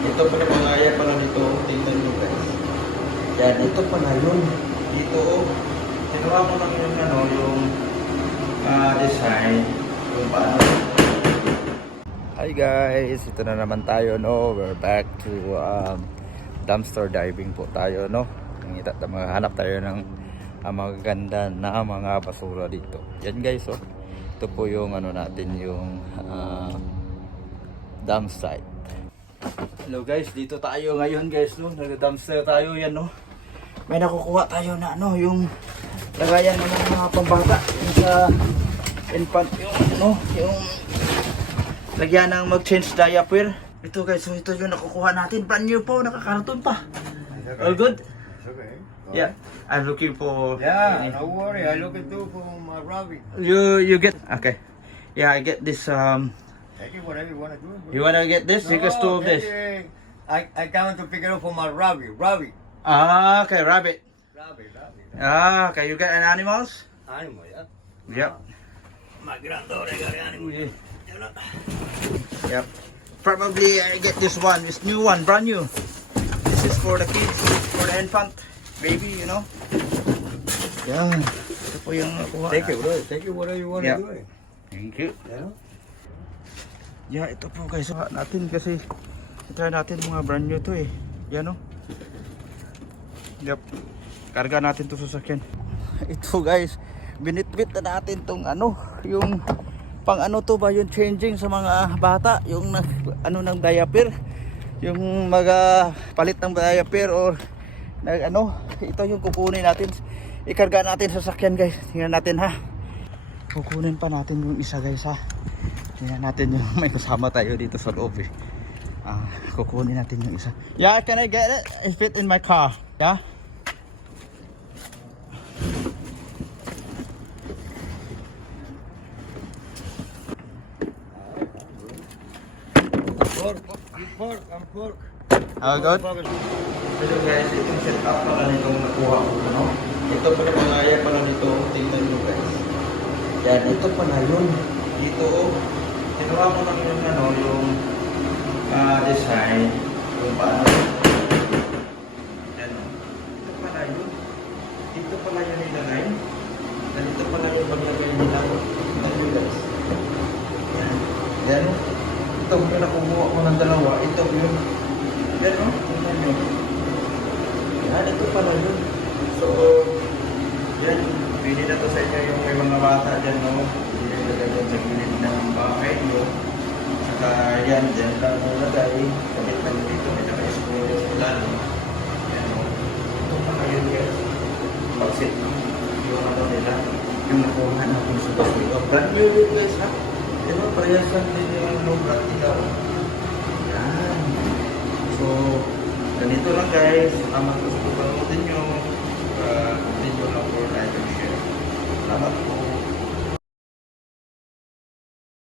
Ito pala mga kaya pala nito. Tingnan nyo guys. Yan, ito pala yun. Dito, oh. Ginawa mo lang yung ano, yung design. Yung paano. Hi guys, ito na naman tayo, no. We're back to dumpster diving po tayo, no. Hanap tayo ng magaganda na mga basura dito. Yan guys, oh. Ito po yung ano natin, yung dump site. Hello guys, dito tayo ngayon guys, no. Nag-dumpster tayo, yan, no. May nakukuha tayo na ano, yung lagayan ng mga pambata, yung sa infant, yung ano, yung lagyan ng mag-change diaper. Ito guys, so ito yung nakukuha natin. Brand new po, nakakarton pa. Okay. All good? It's okay. Yeah, I'm looking for. Yeah, no worry. I look into for my rabbit. You get okay. Yeah, I get this. Take it whatever you wanna do. You wanna get this? You can store this. I come to pick it up for my rabbit. Rabbit. Ah, okay, rabbit. Rabbit. Ah, okay. You got an animals? Animal, yeah. Yep. My granddaughter got animal. Yep. Probably I get this one. This new one, brand new. This is for the kids, for the infant, baby, you know. Yeah. Ito po yung nakuha. Take it whatever you wanna Yeah. do. It. Thank you. Yeah. Yeah, ito po guys. Natin kasi try natin mga brand new to eh. Yan, no. Yep. Karga natin to sa sasakyan. Ito guys, binitbit na natin tong ano, yung pang ano to ba, yung changing sa mga bata, yung ano ng diaper, yung palit ng diaper or ano, ito yung kukunin natin, ikarga natin sa sasakyan guys. Tingnan natin ha. Kukunin pa natin yung isa guys ha. Tingnan natin yung may kasama tayo dito sa loob eh. Kukunin natin yung isa. Yeah, can I get it? It fit in my car. Yeah? Pork. I'm pork. Good? Hello guys, itong setup pala nitong nakuha ko, no? Ito pala mga kaya pala nito. Tingnan nyo guys. Yan, ito pala yun. Dito, oh. Ginawa mo lang yung ano, yung design, yung paano. Yan, ito pala yun. Dito pala yun nilagay. And ito pala yung paglagay nila. Tingnan nyo guys. Yan. Yan, oh. Ito yung nakukuha ko ng dalawa. Ito yung yan, oh. Tingnan nyo. Yan, ito pala yun. So, yan. Pwede na to sa inyo yung may mga bata dyan, no? Hindi na lagay sa gilid ng bahay nyo. Saka yan, dyan lang nalagay. Kapit lang dito, may naka-school ulan. Yan, no? Ito pala yun, guys. Pag-sit yung ano nila. Yung nakuha natin sa basura. Brand new yun, guys, ha? Diba, parehasan din yung no-brand nila. Yan. So, ganito lang, guys. Tama ko sa pagkakutin nyo.